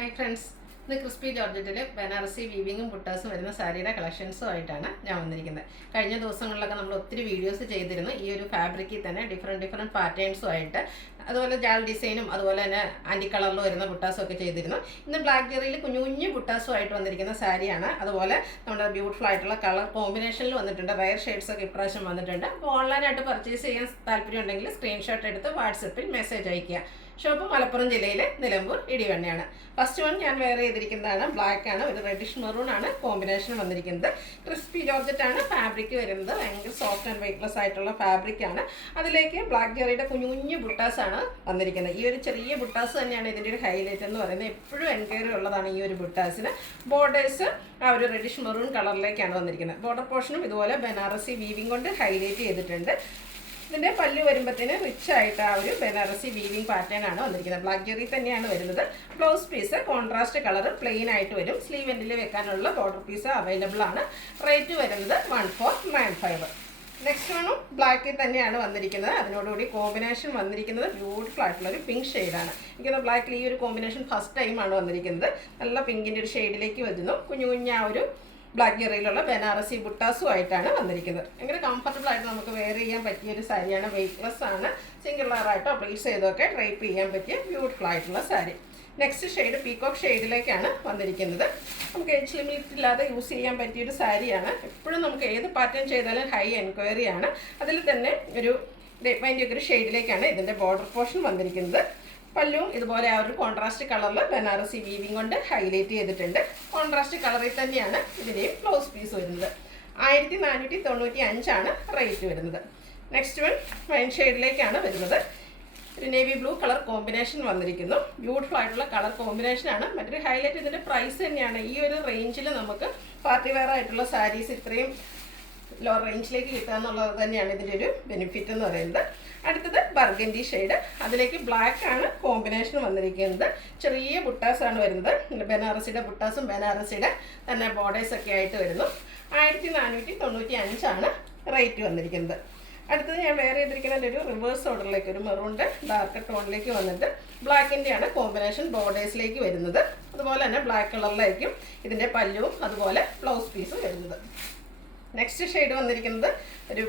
Hi friends, ഇത് crispy ജോർജറ്റിൽ Banarasi വീവിങ്ങും ബുട്ടാസും വരുന്ന സാരിയുടെ കളക്ഷൻസും ആയിട്ടാണ് ഞാൻ വന്നിരിക്കുന്നത്. കഴിഞ്ഞ ദിവസങ്ങളിലൊക്കെ നമ്മൾ ഒത്തിരി വീഡിയോസ് ചെയ്തിരുന്നു ഈ ഒരു ഫാബ്രിക്കിൽ തന്നെ ഡിഫറെൻറ്റ് പാറ്റേൺസും ആയിട്ട്. അതുപോലെ ജാൽ ഡിസൈനും അതുപോലെ തന്നെ ആൻറ്റി കളറിൽ വരുന്ന ബുട്ടാസും ഒക്കെ ചെയ്തിരുന്നു. ഇന്ന് ബ്ലാക്ക് ജെറിയിൽ കുഞ്ഞു കുഞ്ഞു ബുട്ടാസും ആയിട്ട് വന്നിരിക്കുന്ന സാരിയാണ്. അതുപോലെ നമ്മുടെ ബ്യൂട്ടിഫുൾ ആയിട്ടുള്ള കളർ കോമ്പിനേഷനിൽ വന്നിട്ടുണ്ട്. റയർ ഷെയ്ഡ്സ് ഒക്കെ ഇപ്രാവശ്യം വന്നിട്ടുണ്ട്. അപ്പോൾ ഓൺലൈനായിട്ട് പർച്ചേസ് ചെയ്യാൻ താല്പര്യം ഉണ്ടെങ്കിൽ സ്ക്രീൻഷോട്ട് എടുത്ത് വാട്സപ്പിൽ മെസ്സേജ് അയയ്ക്കുക. ഷോപ്പ് മലപ്പുറം ജില്ലയിലെ നിലമ്പൂർ ഇടിവണ്ണയാണ്. ഫസ്റ്റ് വൺ ഞാൻ വെയർ ചെയ്തിരിക്കുന്നതാണ്. ബ്ലാക്ക് ആണ്, ഒരു റെഡിഷ് മെറൂൺ ആണ് കോമ്പിനേഷൻ വന്നിരിക്കുന്നത്. ക്രിസ്പി ജോർജറ്റ് ആണ് ഫാബ്രിക് വരുന്നത്. ഭയങ്കര സോഫ്റ്റ് ആൻഡ് വെയ്റ്റ്ലെസ് ആയിട്ടുള്ള ഫാബ്രിക് ആണ്. അതിലേക്ക് ബ്ലാക്ക് ജെറിയുടെ കുഞ്ഞു കുഞ്ഞു ബുട്ടാസ് ആണ് വന്നിരിക്കുന്നത്. ഈ ഒരു ചെറിയ ബുട്ടാസ് തന്നെയാണ് ഇതിൻ്റെ ഒരു ഹൈലൈറ്റ് എന്ന് പറയുന്നത്. എപ്പോഴും എൻക്വയറി ഉള്ളതാണ് ഈ ഒരു ബുട്ടാസിന്. ബോർഡേഴ്സ് ആ ഒരു റെഡിഷ് മെറൂൺ കളറിലേക്കാണ് വന്നിരിക്കുന്നത്. ബോർഡർ പോർഷനും ഇതുപോലെ ബനാറസി വീവിംഗ് കൊണ്ട് ഹൈലൈറ്റ് ചെയ്തിട്ടുണ്ട്. ഇതിൻ്റെ പല്ല് വരുമ്പോഴത്തേന് റിച്ച് ആയിട്ട് ആ ഒരു ബനാറസി വീവിംഗ് പാറ്റേൺ ആണ് വന്നിരിക്കുന്നത്. ബ്ലാക്ക് ജെറി തന്നെയാണ് വരുന്നത്. Blouse piece contrast colour plain ആയിട്ട് വരും. സ്ലീവ് എൻഡിൽ വെക്കാനുള്ള ബോർഡർ പീസ് അവൈലബിൾ ആണ്. റേറ്റ് വരുന്നത് 1495. നെക്സ്റ്റ് വണ്ണും ബ്ലാക്കിൽ തന്നെയാണ് വന്നിരിക്കുന്നത്. അതിനോടുകൂടി കോമ്പിനേഷൻ വന്നിരിക്കുന്നത് ബ്യൂട്ടിഫുൾ ആയിട്ടുള്ള ഒരു പിങ്ക് ഷെയ്ഡാണ്. എനിക്കൊന്ന് ബ്ലാക്കിൽ ഈ ഒരു കോമ്പിനേഷൻ ഫസ്റ്റ് ടൈമാണ് വന്നിരിക്കുന്നത്. നല്ല പിങ്കിൻ്റെ ഒരു ഷെയ്ഡിലേക്ക് വരുന്നു. കുഞ്ഞു കുഞ്ഞ ആ ഒരു ബ്ലാക്ക് ജെറിയിലുള്ള ബനാറസി ബുട്ടാസും ആയിട്ടാണ് വന്നിരിക്കുന്നത്. ഭയങ്കര കംഫർട്ടബിൾ ആയിട്ട് നമുക്ക് വെയർ ചെയ്യാൻ പറ്റിയൊരു സാരിയാണ്. വെയ്റ്റ്ലെസ് ആണ്. സിംഗിൾ ലെയറായിട്ടോ പ്ലീസ് ചെയ്തൊക്കെ ഡ്രൈപ്പ് ചെയ്യാൻ പറ്റിയ ബ്യൂട്ടിഫുൾ ആയിട്ടുള്ള സാരി. നെക്സ്റ്റ് ഷെയ്ഡ് പീകോക്ക് ഷെയ്ഡിലേക്കാണ് വന്നിരിക്കുന്നത്. നമുക്ക് ഏജ് ലിമിറ്റ് ഇല്ലാതെ യൂസ് ചെയ്യാൻ പറ്റിയൊരു സാരിയാണ്. എപ്പോഴും നമുക്ക് ഏത് പാറ്റേൺ ചെയ്താലും ഹൈ എൻക്വയറി ആണ്. അതിൽ തന്നെ ഒരു അതിൻ്റെ ഒരു ഷെയ്ഡിലേക്കാണ് ഇതിൻ്റെ ബോർഡർ പോർഷൻ വന്നിരിക്കുന്നത്. പല്ലും ഇതുപോലെ ആ ഒരു കോൺട്രാസ്റ്റ് കളറിൽ ബനാറസി വീവിംഗ് കൊണ്ട് ഹൈലൈറ്റ് ചെയ്തിട്ടുണ്ട്. കോൺട്രാസ്റ്റ് കളറിൽ തന്നെയാണ് ഇതിൻ്റെയും ബ്ലൗസ് പീസ് വരുന്നത്. 1495 റേറ്റ് വരുന്നത്. നെക്സ്റ്റ് വൺ വൈൻ ഷെയ്ഡിലേക്കാണ് വരുന്നത്. ഒരു നേവി ബ്ലൂ കളർ കോമ്പിനേഷൻ വന്നിരിക്കുന്നു. ബ്യൂട്ടിഫുൾ ആയിട്ടുള്ള കളർ കോമ്പിനേഷനാണ്. മറ്റൊരു ഹൈലൈറ്റ് ഇതിൻ്റെ പ്രൈസ് തന്നെയാണ്. ഈ ഒരു റേഞ്ചിൽ നമുക്ക് പാർട്ടി വെയർ ആയിട്ടുള്ള സാരീസ് ഇത്രയും ലോ റേഞ്ചിലേക്ക് കിട്ടുക എന്നുള്ളത് തന്നെയാണ് ഇതിൻ്റെ ഒരു ബെനിഫിറ്റ് എന്ന് പറയുന്നത്. അടുത്തത് ബർഗൻഡി ഷെയ്ഡ്. അതിലേക്ക് ബ്ലാക്ക് ആണ് കോമ്പിനേഷൻ വന്നിരിക്കുന്നത്. ചെറിയ ബുട്ടാസാണ് വരുന്നത്. ബനാറസിയുടെ ബുട്ടാസും ബനാറസിയുടെ തന്നെ ബോർഡേഴ്സ് ഒക്കെ ആയിട്ട് വരുന്നു. 1495 റേറ്റ് വന്നിരിക്കുന്നത്. അടുത്തത് ഞാൻ വേറെ ചെയ്തിരിക്കുന്നത് ഒരു റിവേഴ്സ് ഓർഡറിലേക്ക് ഒരു മെറൂണിൻ്റെ ഡാർക്ക് ടോണിലേക്ക് വന്നിട്ട് ബ്ലാക്കിൻ്റെയാണ് കോമ്പിനേഷൻ ബോർഡേഴ്സിലേക്ക് വരുന്നത്. അതുപോലെ തന്നെ ബ്ലാക്ക് കളറിലായിരിക്കും ഇതിൻ്റെ പല്ലുവും അതുപോലെ ബ്ലൗസ് പീസും വരുന്നത്. നെക്സ്റ്റ് ഷെയ്ഡ് വന്നിരിക്കുന്നത് ഒരു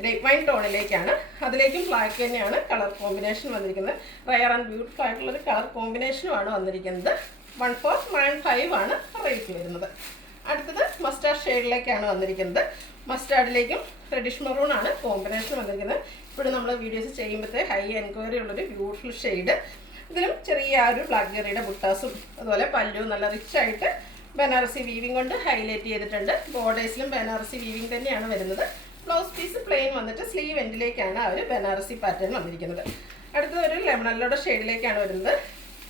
ഗ്രേപ്പ് വൈൻ ടോണിലേക്കാണ്. അതിലേക്കും ബ്ലാക്ക് തന്നെയാണ് കളർ കോമ്പിനേഷൻ വന്നിരിക്കുന്നത്. റയർ ആൻഡ് ബ്യൂട്ടിഫുൾ ആയിട്ടുള്ളൊരു കളർ കോമ്പിനേഷനുമാണ് വന്നിരിക്കുന്നത്. 1495 റേറ്റ് വരുന്നത്. അടുത്തത് മസ്റ്റാർഡ് ഷെയ്ഡിലേക്കാണ് വന്നിരിക്കുന്നത്. മസ്റ്റാർഡിലേക്കും റെഡിഷ് മെറൂൺ ആണ് കോമ്പിനേഷൻ വന്നിരിക്കുന്നത്. ഇപ്പോഴും നമ്മൾ വീഡിയോസ് ചെയ്യുമ്പോഴത്തെ ഹൈ എൻക്വയറി ഉള്ളൊരു ബ്യൂട്ടിഫുൾ ഷെയ്ഡ്. ഇതിലും ചെറിയ ആ ഒരു ബ്ലാക്ക് ജെറിയുടെ ബുട്ടാസും അതുപോലെ പല്ലും നല്ല റിച്ച് ആയിട്ട് ബനാറസി വീവിംഗ് കൊണ്ട് ഹൈലൈറ്റ് ചെയ്തിട്ടുണ്ട്. ബോർഡേഴ്സിലും ബനാറസി വീവിംഗ് തന്നെയാണ് വരുന്നത്. ബ്ലൗസ് പീസ് പ്ലെയിൻ വന്നിട്ട് സ്ലീവ് എൻഡിലേക്കാണ് ആ ഒരു ബനാറസി പാറ്റേൺ വന്നിരിക്കുന്നത്. അടുത്തത് ഒരു ലെമൺ യെല്ലോയുടെ ഷെയ്ഡിലേക്കാണ് വരുന്നത്.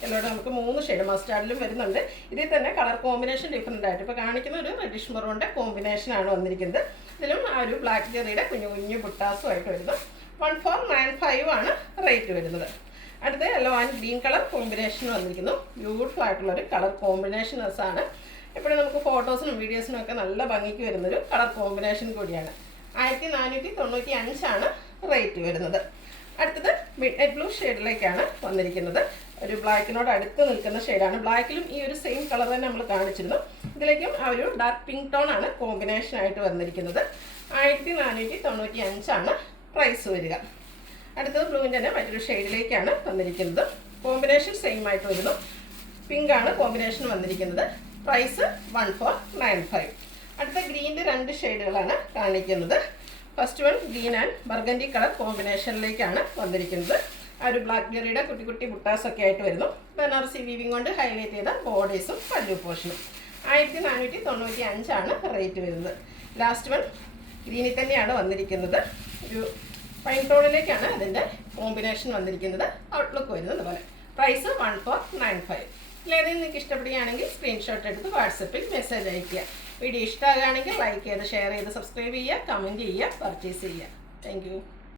യെല്ലോയുടെ നമുക്ക് 3 ഷെയ്ഡ് മസ്റ്റാർഡിലും വരുന്നുണ്ട്. ഇതിൽ തന്നെ കളർ കോമ്പിനേഷൻ ഡിഫറെൻ്റ് ആയിട്ട് ഇപ്പോൾ കാണിക്കുന്ന ഒരു റെഡിഷ് മെറൂണിൻ്റെ കോമ്പിനേഷനാണ് വന്നിരിക്കുന്നത്. ഇതിലും ആ ഒരു ബ്ലാക്ക് ജെറിയുടെ കുഞ്ഞു കുഞ്ഞു ബുട്ടാസും ആയിട്ട് വരുന്നു. 1495 റേറ്റ് വരുന്നത്. അടുത്ത yellow and green colour combination വന്നിരിക്കുന്നു. ബ്യൂട്ടിഫുൾ ആയിട്ടുള്ളൊരു കളർ കോമ്പിനേഷൻസാണ്. എപ്പോഴും നമുക്ക് ഫോട്ടോസിനും വീഡിയോസിനും ഒക്കെ നല്ല ഭംഗിക്ക് വരുന്നൊരു കളർ കോമ്പിനേഷൻ കൂടിയാണ്. 1495 റേറ്റ് വരുന്നത്. അടുത്തത് മിഡ് നൈറ്റ് ബ്ലൂ ഷെയ്ഡിലേക്കാണ് വന്നിരിക്കുന്നത്. ഒരു ബ്ലാക്കിനോട് അടുത്ത് നിൽക്കുന്ന ഷെയ്ഡാണ്. ബ്ലാക്കിലും ഈ ഒരു സെയിം കളർ തന്നെ നമ്മൾ കാണിച്ചിരുന്നു. ഇതിലേക്കും ആ ഒരു ഡാർക്ക് പിങ്ക് ടോൺ ആണ് കോമ്പിനേഷനായിട്ട് വന്നിരിക്കുന്നത്. 1495 പ്രൈസ് വരിക. അടുത്തത് ബ്ലൂവിൻ്റെ തന്നെ മറ്റൊരു ഷെയ്ഡിലേക്കാണ് വന്നിരിക്കുന്നത്. കോമ്പിനേഷൻ സെയിം ആയിട്ട് വരുന്നു. പിങ്ക് ആണ് കോമ്പിനേഷൻ വന്നിരിക്കുന്നത്. പ്രൈസ് 1495. അടുത്ത ഗ്രീനിൻ്റെ 2 ഷെയ്ഡുകളാണ് കാണിക്കുന്നത്. First one green and burgundy colour കോമ്പിനേഷനിലേക്കാണ് വന്നിരിക്കുന്നത്. ആ ഒരു ബ്ലാക്ക് ജെറിയുടെ കുട്ടി കുട്ടി ബുട്ടാസൊക്കെ ആയിട്ട് വരുന്നു. ബനാറസി വീവിംഗ് കൊണ്ട് ഹൈലൈറ്റ് ചെയ്ത ബോർഡേഴ്സും പല്ലു പോർഷനും. 1495 റേറ്റ് വരുന്നത്. ലാസ്റ്റ് വൺ ഗ്രീനിൽ തന്നെയാണ് വന്നിരിക്കുന്നത്. ഒരു പൈൻ ടോണിലേക്കാണ് അതിൻ്റെ കോമ്പിനേഷൻ വന്നിരിക്കുന്നത്. ഔട്ട്ലുക്ക് വരുന്നത് പോലെ. പ്രൈസ് 1495. ഇതിലേതെങ്കിലും നിങ്ങൾക്ക് ഇഷ്ടപ്പെടുകയാണെങ്കിൽ സ്ക്രീൻഷോട്ട് എടുത്ത് വാട്സപ്പിൽ മെസ്സേജ് അയയ്ക്കുക. വീഡിയോ ഇഷ്ടമാകുകയാണെങ്കിൽ ലൈക്ക് ചെയ്ത് ഷെയർ ചെയ്ത് സബ്സ്ക്രൈബ് ചെയ്യുക, കമൻറ്റ് ചെയ്യുക, പർച്ചേസ് ചെയ്യുക. Thank you.